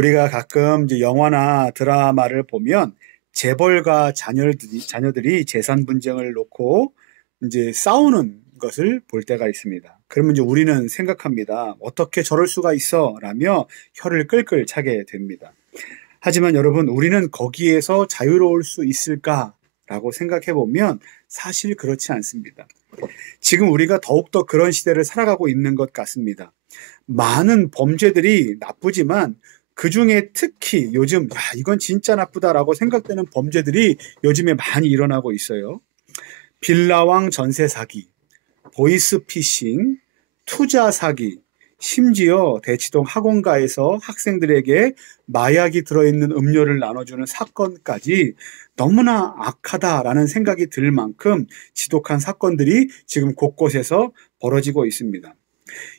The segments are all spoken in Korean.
우리가 가끔 이제 영화나 드라마를 보면 재벌가 자녀들이 재산 분쟁을 놓고 이제 싸우는 것을 볼 때가 있습니다. 그러면 이제 우리는 생각합니다. 어떻게 저럴 수가 있어? 라며 혀를 끌끌 차게 됩니다. 하지만 여러분, 우리는 거기에서 자유로울 수 있을까? 라고 생각해 보면 사실 그렇지 않습니다. 지금 우리가 더욱더 그런 시대를 살아가고 있는 것 같습니다. 많은 범죄들이 나쁘지만 그 중에 특히 요즘 이건 진짜 나쁘다라고 생각되는 범죄들이 요즘에 많이 일어나고 있어요. 빌라왕 전세 사기, 보이스피싱, 투자 사기, 심지어 대치동 학원가에서 학생들에게 마약이 들어있는 음료를 나눠주는 사건까지 너무나 악하다라는 생각이 들 만큼 지독한 사건들이 지금 곳곳에서 벌어지고 있습니다.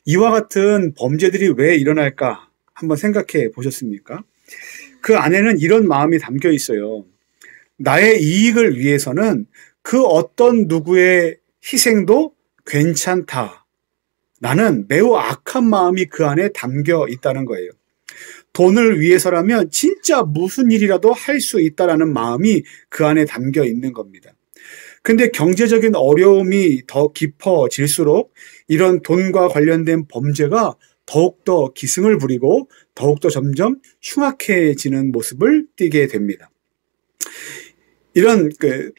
이와 같은 범죄들이 왜 일어날까 한번 생각해 보셨습니까? 그 안에는 이런 마음이 담겨 있어요. 나의 이익을 위해서는 그 어떤 누구의 희생도 괜찮다. 나는 매우 악한 마음이 그 안에 담겨 있다는 거예요. 돈을 위해서라면 진짜 무슨 일이라도 할 수 있다라는 마음이 그 안에 담겨 있는 겁니다. 근데 경제적인 어려움이 더 깊어질수록 이런 돈과 관련된 범죄가 더욱더 기승을 부리고 더욱더 점점 흉악해지는 모습을 띠게 됩니다. 이런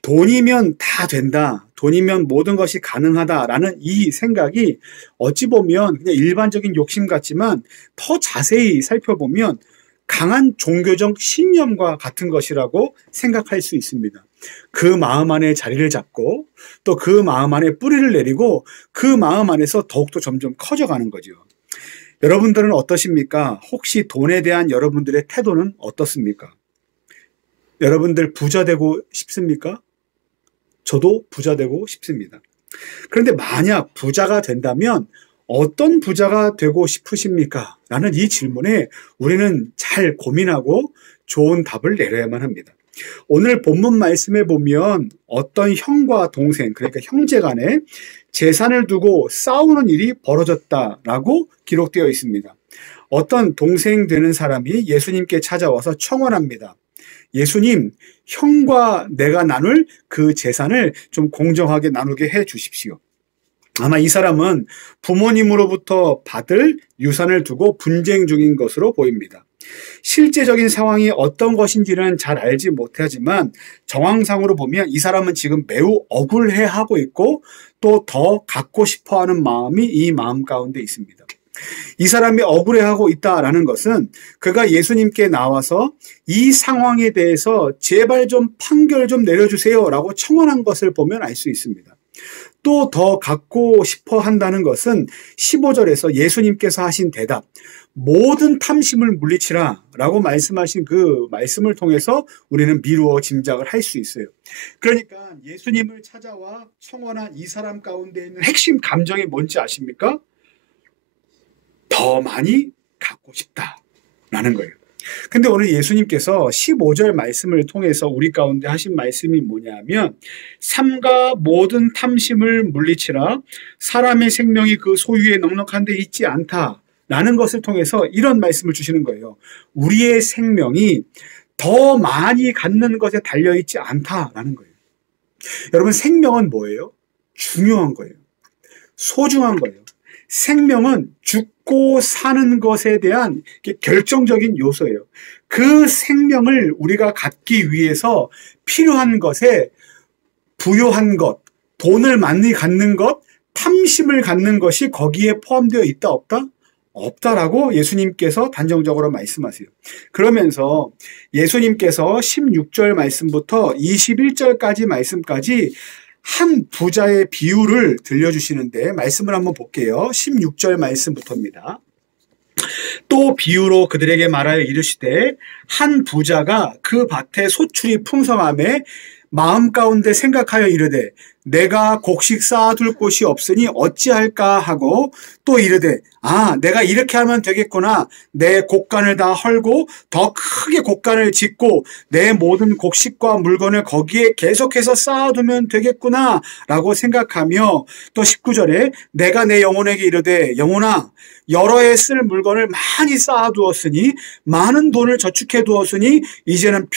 돈이면 다 된다, 돈이면 모든 것이 가능하다라는 이 생각이 어찌 보면 그냥 일반적인 욕심 같지만 더 자세히 살펴보면 강한 종교적 신념과 같은 것이라고 생각할 수 있습니다. 그 마음 안에 자리를 잡고 또 그 마음 안에 뿌리를 내리고 그 마음 안에서 더욱더 점점 커져가는 거죠. 여러분들은 어떠십니까? 혹시 돈에 대한 여러분들의 태도는 어떻습니까? 여러분들 부자 되고 싶습니까? 저도 부자 되고 싶습니다. 그런데 만약 부자가 된다면 어떤 부자가 되고 싶으십니까? 라는 이 질문에 우리는 잘 고민하고 좋은 답을 내려야만 합니다. 오늘 본문 말씀에 보면 어떤 형과 동생, 그러니까 형제 간에 재산을 두고 싸우는 일이 벌어졌다라고 기록되어 있습니다. 어떤 동생 되는 사람이 예수님께 찾아와서 청원합니다. 예수님, 형과 내가 나눌 그 재산을 좀 공정하게 나누게 해 주십시오. 아마 이 사람은 부모님으로부터 받을 유산을 두고 분쟁 중인 것으로 보입니다. 실제적인 상황이 어떤 것인지는 잘 알지 못하지만 정황상으로 보면 이 사람은 지금 매우 억울해하고 있고 또 더 갖고 싶어하는 마음이 이 마음 가운데 있습니다. 이 사람이 억울해하고 있다라는 것은 그가 예수님께 나와서 이 상황에 대해서 제발 좀 판결 좀 내려주세요 라고 청원한 것을 보면 알 수 있습니다. 또 더 갖고 싶어 한다는 것은 15절에서 예수님께서 하신 대답, 모든 탐심을 물리치라 라고 말씀하신 그 말씀을 통해서 우리는 미루어 짐작을 할 수 있어요. 그러니까 예수님을 찾아와 청원한 이 사람 가운데 있는 핵심 감정이 뭔지 아십니까? 더 많이 갖고 싶다라는 거예요. 근데 오늘 예수님께서 15절 말씀을 통해서 우리 가운데 하신 말씀이 뭐냐면 삼가 모든 탐심을 물리치라 사람의 생명이 그 소유에 넉넉한 데 있지 않다라는 것을 통해서 이런 말씀을 주시는 거예요. 우리의 생명이 더 많이 갖는 것에 달려있지 않다라는 거예요. 여러분, 생명은 뭐예요? 중요한 거예요. 소중한 거예요. 생명은 죽고 사는 것에 대한 결정적인 요소예요. 그 생명을 우리가 갖기 위해서 필요한 것에 부요한 것, 돈을 많이 갖는 것, 탐심을 갖는 것이 거기에 포함되어 있다 없다? 없다라고 예수님께서 단정적으로 말씀하세요. 그러면서 예수님께서 16절 말씀부터 21절까지 말씀까지 한 부자의 비유를 들려주시는데 말씀을 한번 볼게요. 16절 말씀부터입니다. 또 비유로 그들에게 말하여 이르시되 한 부자가 그 밭에 소출이 풍성함에 마음 가운데 생각하여 이르되 내가 곡식 쌓아둘 곳이 없으니 어찌할까 하고 또 이르되 내가 이렇게 하면 되겠구나. 내 곡간을 다 헐고 더 크게 곡간을 짓고 내 모든 곡식과 물건을 거기에 계속해서 쌓아두면 되겠구나 라고 생각하며 또 19절에 내가 내 영혼에게 이르되 영혼아 여러 해 쓸 물건을 많이 쌓아두었으니 많은 돈을 저축해 두었으니 이제는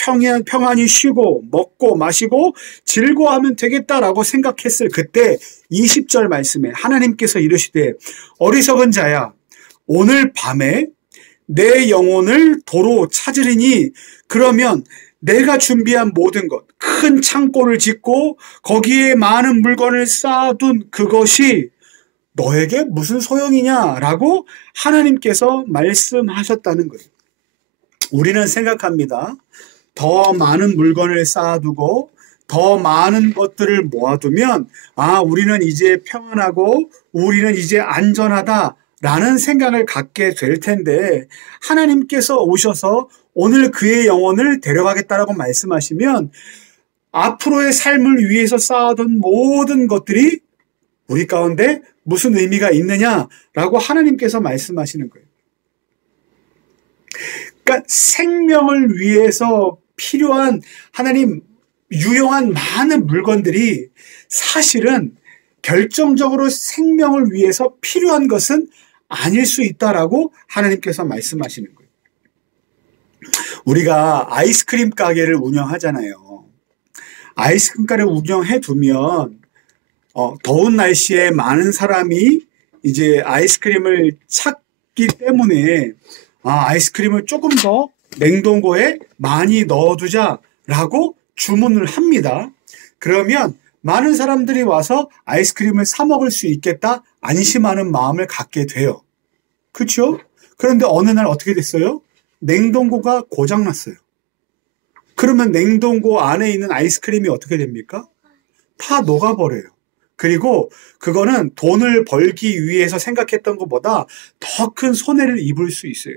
평안히 쉬고 먹고 마시고 즐거워하면 되겠다라고 생각했을 그때 20절 말씀에 하나님께서 이르시되 어리석은 자야 오늘 밤에 내 영혼을 도로 찾으리니 그러면 내가 준비한 모든 것 큰 창고를 짓고 거기에 많은 물건을 쌓아둔 그것이 너에게 무슨 소용이냐라고 하나님께서 말씀하셨다는 거예요. 우리는 생각합니다. 더 많은 물건을 쌓아두고 더 많은 것들을 모아두면 우리는 이제 평안하고 우리는 이제 안전하다라는 생각을 갖게 될 텐데 하나님께서 오셔서 오늘 그의 영혼을 데려가겠다라고 말씀하시면 앞으로의 삶을 위해서 쌓아둔 모든 것들이 우리 가운데 무슨 의미가 있느냐라고 하나님께서 말씀하시는 거예요. 그러니까 생명을 위해서 필요한 하나님 유용한 많은 물건들이 사실은 결정적으로 생명을 위해서 필요한 것은 아닐 수 있다라고 하나님께서 말씀하시는 거예요. 우리가 아이스크림 가게를 운영하잖아요. 아이스크림 가게를 운영해 두면 더운 날씨에 많은 사람이 이제 아이스크림을 찾기 때문에 아이스크림을 조금 더 냉동고에 많이 넣어두자라고 주문을 합니다. 그러면 많은 사람들이 와서 아이스크림을 사 먹을 수 있겠다 안심하는 마음을 갖게 돼요. 그렇죠? 그런데 어느 날 어떻게 됐어요? 냉동고가 고장났어요. 그러면 냉동고 안에 있는 아이스크림이 어떻게 됩니까? 다 녹아버려요. 그리고 그거는 돈을 벌기 위해서 생각했던 것보다 더 큰 손해를 입을 수 있어요.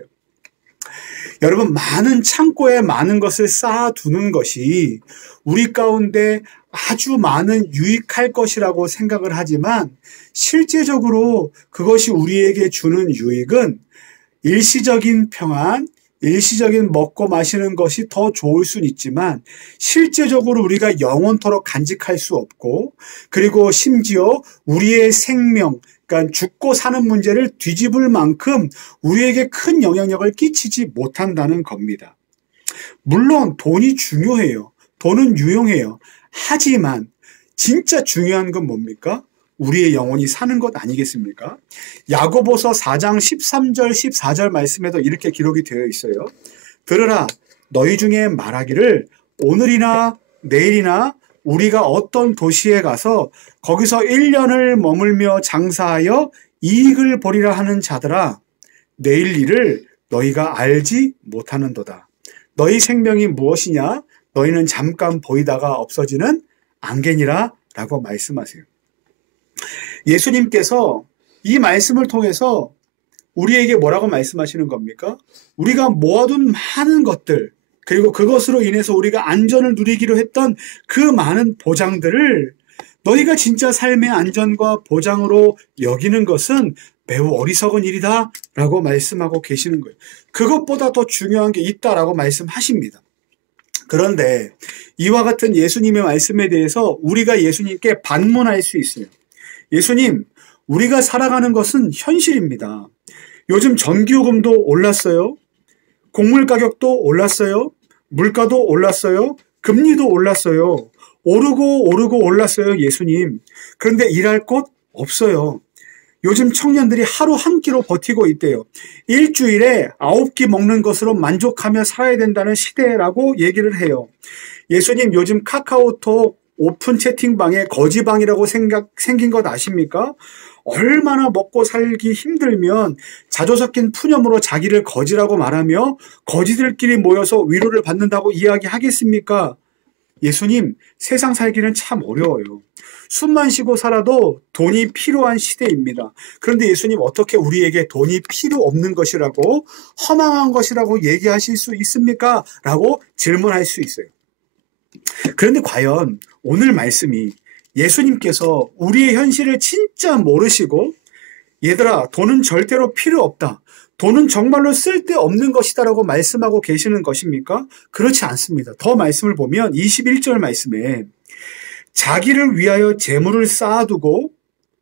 여러분, 많은 창고에 많은 것을 쌓아두는 것이 우리 가운데 아주 많은 유익할 것이라고 생각을 하지만 실제적으로 그것이 우리에게 주는 유익은 일시적인 평안, 일시적인 먹고 마시는 것이 더 좋을 수는 있지만 실제적으로 우리가 영원토록 간직할 수 없고 그리고 심지어 우리의 생명, 그러니까 죽고 사는 문제를 뒤집을 만큼 우리에게 큰 영향력을 끼치지 못한다는 겁니다. 물론 돈이 중요해요. 돈은 유용해요. 하지만 진짜 중요한 건 뭡니까? 우리의 영혼이 사는 것 아니겠습니까? 야고보서 4장 13절 14절 말씀에도 이렇게 기록이 되어 있어요. 들으라 너희 중에 말하기를 오늘이나 내일이나 우리가 어떤 도시에 가서 거기서 1년을 머물며 장사하여 이익을 보리라 하는 자들아 내일 일을 너희가 알지 못하는도다. 너희 생명이 무엇이냐? 너희는 잠깐 보이다가 없어지는 안개니라 라고 말씀하세요. 예수님께서 이 말씀을 통해서 우리에게 뭐라고 말씀하시는 겁니까? 우리가 모아둔 많은 것들 그리고 그것으로 인해서 우리가 안전을 누리기로 했던 그 많은 보장들을 너희가 진짜 삶의 안전과 보장으로 여기는 것은 매우 어리석은 일이다 라고 말씀하고 계시는 거예요. 그것보다 더 중요한 게 있다라고 말씀하십니다. 그런데 이와 같은 예수님의 말씀에 대해서 우리가 예수님께 반문할 수 있어요. 예수님, 우리가 살아가는 것은 현실입니다. 요즘 전기요금도 올랐어요. 곡물 가격도 올랐어요. 물가도 올랐어요. 금리도 올랐어요. 오르고 올랐어요, 예수님. 그런데 일할 곳 없어요. 요즘 청년들이 하루 한 끼로 버티고 있대요. 일주일에 9끼 먹는 것으로 만족하며 살아야 된다는 시대라고 얘기를 해요. 예수님, 요즘 카카오톡 오픈 채팅방에 거지방이라고 생긴 것 아십니까? 얼마나 먹고 살기 힘들면 자조 섞인 푸념으로 자기를 거지라고 말하며 거지들끼리 모여서 위로를 받는다고 이야기하겠습니까? 예수님, 세상 살기는 참 어려워요. 숨만 쉬고 살아도 돈이 필요한 시대입니다. 그런데 예수님 어떻게 우리에게 돈이 필요 없는 것이라고 허망한 것이라고 얘기하실 수 있습니까? 라고 질문할 수 있어요. 그런데 과연 오늘 말씀이 예수님께서 우리의 현실을 진짜 모르시고 얘들아 돈은 절대로 필요 없다. 돈은 정말로 쓸데없는 것이다라고 말씀하고 계시는 것입니까? 그렇지 않습니다. 더 말씀을 보면 21절 말씀에 자기를 위하여 재물을 쌓아두고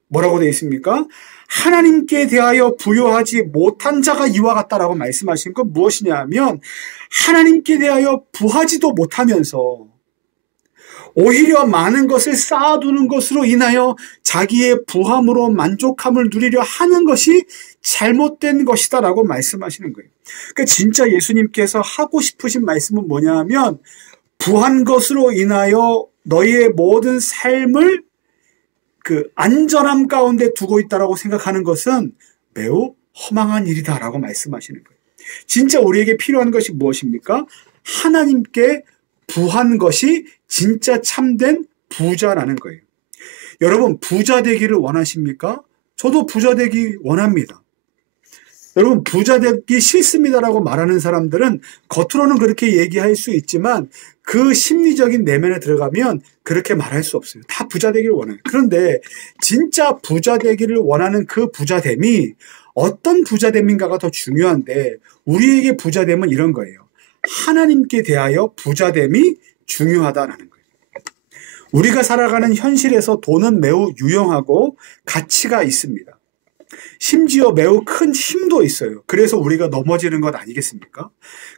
뭐라고 되어 있습니까? 하나님께 대하여 부여하지 못한 자가 이와 같다라고 말씀하신 건 무엇이냐 하면 하나님께 대하여 부하지도 못하면서 오히려 많은 것을 쌓아두는 것으로 인하여 자기의 부함으로 만족함을 누리려 하는 것이 잘못된 것이다라고 말씀하시는 거예요. 그러니까 진짜 예수님께서 하고 싶으신 말씀은 뭐냐 하면 부한 것으로 인하여 너희의 모든 삶을 그 안전함 가운데 두고 있다라고 생각하는 것은 매우 허망한 일이다라고 말씀하시는 거예요. 진짜 우리에게 필요한 것이 무엇입니까? 하나님께 부한 것이 진짜 참된 부자라는 거예요. 여러분 부자 되기를 원하십니까? 저도 부자 되기 원합니다. 여러분 부자 되기 싫습니다라고 말하는 사람들은 겉으로는 그렇게 얘기할 수 있지만 그 심리적인 내면에 들어가면 그렇게 말할 수 없어요. 다 부자 되기를 원해요. 그런데 진짜 부자 되기를 원하는 그 부자됨이 어떤 부자됨인가가 더 중요한데 우리에게 부자됨은 이런 거예요. 하나님께 대하여 부자됨이 중요하다라는 거예요. 우리가 살아가는 현실에서 돈은 매우 유용하고 가치가 있습니다. 심지어 매우 큰 힘도 있어요. 그래서 우리가 넘어지는 것 아니겠습니까?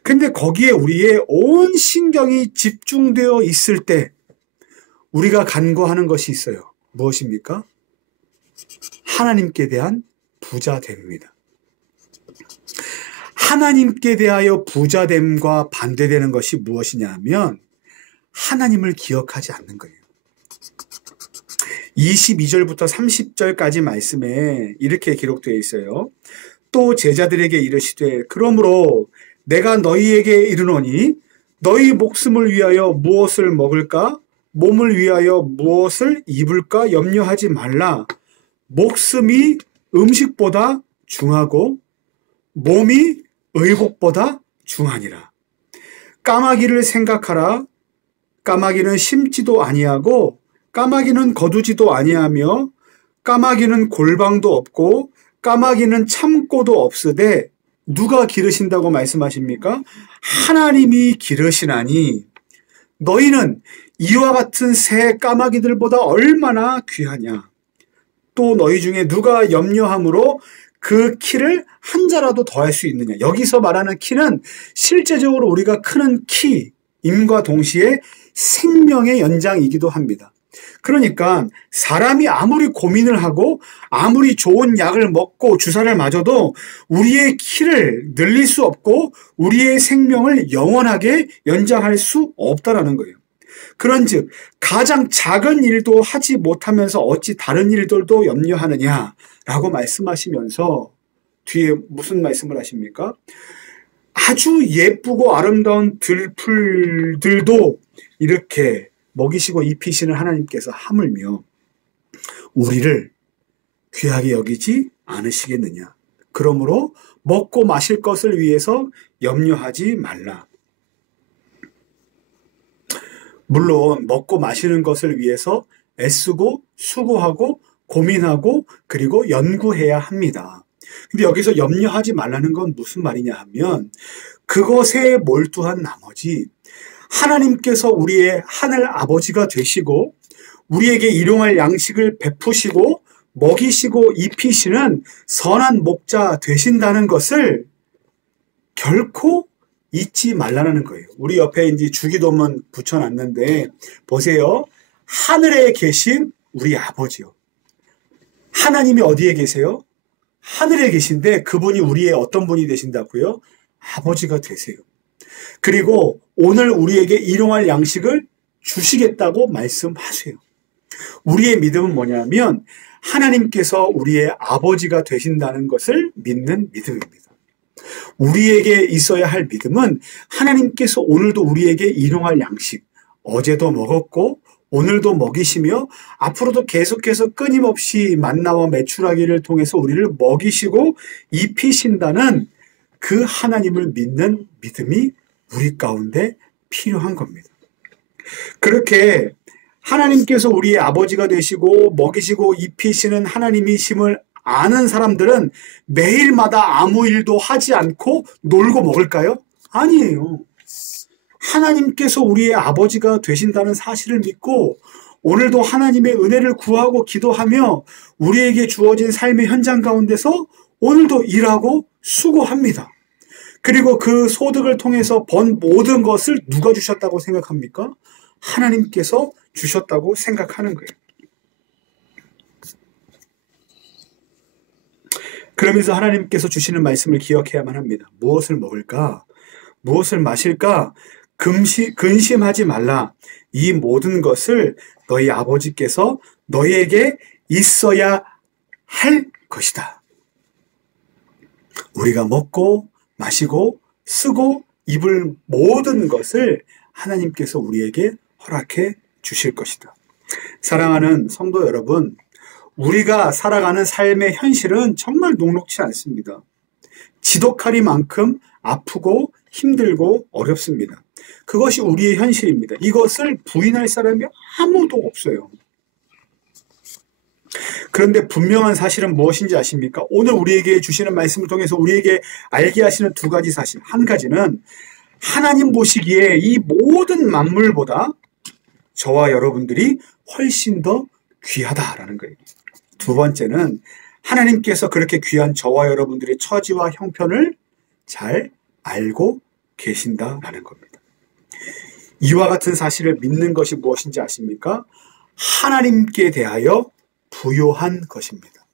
근데 거기에 우리의 온 신경이 집중되어 있을 때 우리가 간구하는 것이 있어요. 무엇입니까? 하나님께 대한 부자됨입니다. 하나님께 대하여 부자됨과 반대되는 것이 무엇이냐 하면 하나님을 기억하지 않는 거예요. 22절부터 30절까지 말씀에 이렇게 기록되어 있어요. 또 제자들에게 이르시되 그러므로 내가 너희에게 이르노니 너희 목숨을 위하여 무엇을 먹을까? 몸을 위하여 무엇을 입을까? 염려하지 말라. 목숨이 음식보다 중하고 몸이 의복보다 중하니라. 까마귀를 생각하라. 까마귀는 심지도 아니하고 까마귀는 거두지도 아니하며 까마귀는 골방도 없고 까마귀는 참고도 없으되 누가 기르신다고 말씀하십니까? 하나님이 기르시나니 너희는 이와 같은 새 까마귀들보다 얼마나 귀하냐. 또 너희 중에 누가 염려함으로 그 키를 한 자라도 더할 수 있느냐. 여기서 말하는 키는 실제적으로 우리가 크는 키임과 동시에 생명의 연장이기도 합니다. 그러니까 사람이 아무리 고민을 하고 아무리 좋은 약을 먹고 주사를 맞아도 우리의 키를 늘릴 수 없고 우리의 생명을 영원하게 연장할 수 없다라는 거예요. 그런즉 가장 작은 일도 하지 못하면서 어찌 다른 일들도 염려하느냐라고 말씀하시면서 뒤에 무슨 말씀을 하십니까? 아주 예쁘고 아름다운 들풀들도 이렇게 먹이시고 입히시는 하나님께서 하물며 우리를 귀하게 여기지 않으시겠느냐. 그러므로 먹고 마실 것을 위해서 염려하지 말라. 물론 먹고 마시는 것을 위해서 애쓰고 수고하고 고민하고 그리고 연구해야 합니다. 근데 여기서 염려하지 말라는 건 무슨 말이냐 하면 그것에 몰두한 나머지 하나님께서 우리의 하늘 아버지가 되시고 우리에게 일용할 양식을 베푸시고 먹이시고 입히시는 선한 목자 되신다는 것을 결코 잊지 말라는 거예요. 우리 옆에 이제 주기도문 붙여놨는데 보세요. 하늘에 계신 우리 아버지요. 하나님이 어디에 계세요? 하늘에 계신데 그분이 우리의 어떤 분이 되신다고요? 아버지가 되세요. 그리고 오늘 우리에게 일용할 양식을 주시겠다고 말씀하세요. 우리의 믿음은 뭐냐면 하나님께서 우리의 아버지가 되신다는 것을 믿는 믿음입니다. 우리에게 있어야 할 믿음은 하나님께서 오늘도 우리에게 일용할 양식, 어제도 먹었고 오늘도 먹이시며 앞으로도 계속해서 끊임없이 만나와 메추라기를 통해서 우리를 먹이시고 입히신다는 그 하나님을 믿는 믿음이 우리 가운데 필요한 겁니다. 그렇게 하나님께서 우리의 아버지가 되시고 먹이시고 입히시는 하나님이심을 아는 사람들은 매일마다 아무 일도 하지 않고 놀고 먹을까요? 아니에요. 하나님께서 우리의 아버지가 되신다는 사실을 믿고 오늘도 하나님의 은혜를 구하고 기도하며 우리에게 주어진 삶의 현장 가운데서 오늘도 일하고 수고합니다. 그리고 그 소득을 통해서 번 모든 것을 누가 주셨다고 생각합니까? 하나님께서 주셨다고 생각하는 거예요. 그러면서 하나님께서 주시는 말씀을 기억해야만 합니다. 무엇을 먹을까? 무엇을 마실까? 근심하지 말라. 이 모든 것을 너희 아버지께서 너희에게 있어야 할 것이다. 우리가 먹고 마시고 쓰고 입을 모든 것을 하나님께서 우리에게 허락해 주실 것이다. 사랑하는 성도 여러분, 우리가 살아가는 삶의 현실은 정말 녹록지 않습니다. 지독하리만큼 아프고 힘들고 어렵습니다. 그것이 우리의 현실입니다. 이것을 부인할 사람이 아무도 없어요. 그런데 분명한 사실은 무엇인지 아십니까? 오늘 우리에게 주시는 말씀을 통해서 우리에게 알게 하시는 두 가지 사실. 한 가지는 하나님 보시기에 이 모든 만물보다 저와 여러분들이 훨씬 더 귀하다라는 거예요. 두 번째는 하나님께서 그렇게 귀한 저와 여러분들의 처지와 형편을 잘 알고 계신다라는 겁니다. 이와 같은 사실을 믿는 것이 무엇인지 아십니까? 하나님께 대하여 부요한 것입니다.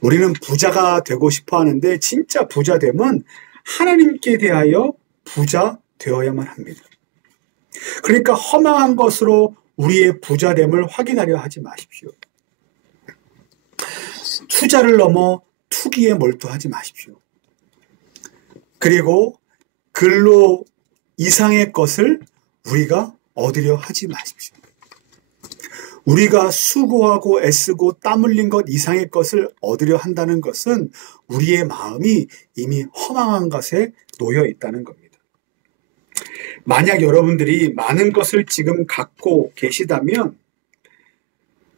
우리는 부자가 되고 싶어 하는데 진짜 부자됨은 하나님께 대하여 부자 되어야만 합니다. 그러니까 허망한 것으로 우리의 부자됨을 확인하려 하지 마십시오. 투자를 넘어 투기에 몰두하지 마십시오. 그리고 근로 이상의 것을 우리가 얻으려 하지 마십시오. 우리가 수고하고 애쓰고 땀 흘린 것 이상의 것을 얻으려 한다는 것은 우리의 마음이 이미 허망한 것에 놓여 있다는 겁니다. 만약 여러분들이 많은 것을 지금 갖고 계시다면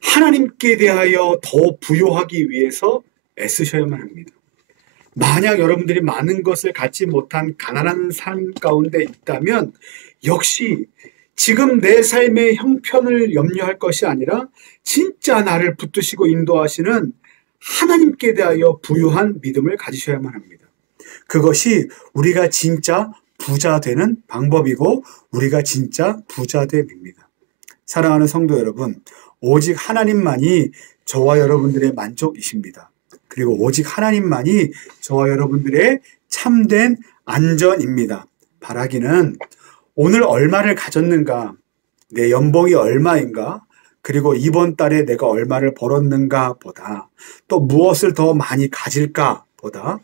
하나님께 대하여 더 부요하기 위해서 애쓰셔야만 합니다. 만약 여러분들이 많은 것을 갖지 못한 가난한 삶 가운데 있다면 역시 지금 내 삶의 형편을 염려할 것이 아니라 진짜 나를 붙드시고 인도하시는 하나님께 대하여 부유한 믿음을 가지셔야만 합니다. 그것이 우리가 진짜 부자 되는 방법이고 우리가 진짜 부자됨입니다. 사랑하는 성도 여러분, 오직 하나님만이 저와 여러분들의 만족이십니다. 그리고 오직 하나님만이 저와 여러분들의 참된 안전입니다. 바라기는 오늘 얼마를 가졌는가, 내 연봉이 얼마인가, 그리고 이번 달에 내가 얼마를 벌었는가 보다, 또 무엇을 더 많이 가질까 보다,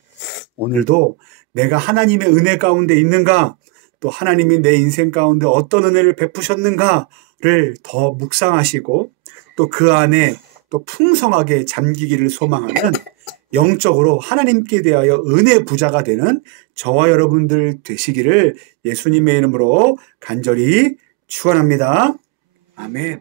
오늘도 내가 하나님의 은혜 가운데 있는가, 또 하나님이 내 인생 가운데 어떤 은혜를 베푸셨는가를 더 묵상하시고 또 그 안에 또 풍성하게 잠기기를 소망하는 영적으로 하나님께 대하여 은혜 부자가 되는 저와 여러분들 되시기를 예수님의 이름으로 간절히 축원합니다. 아멘.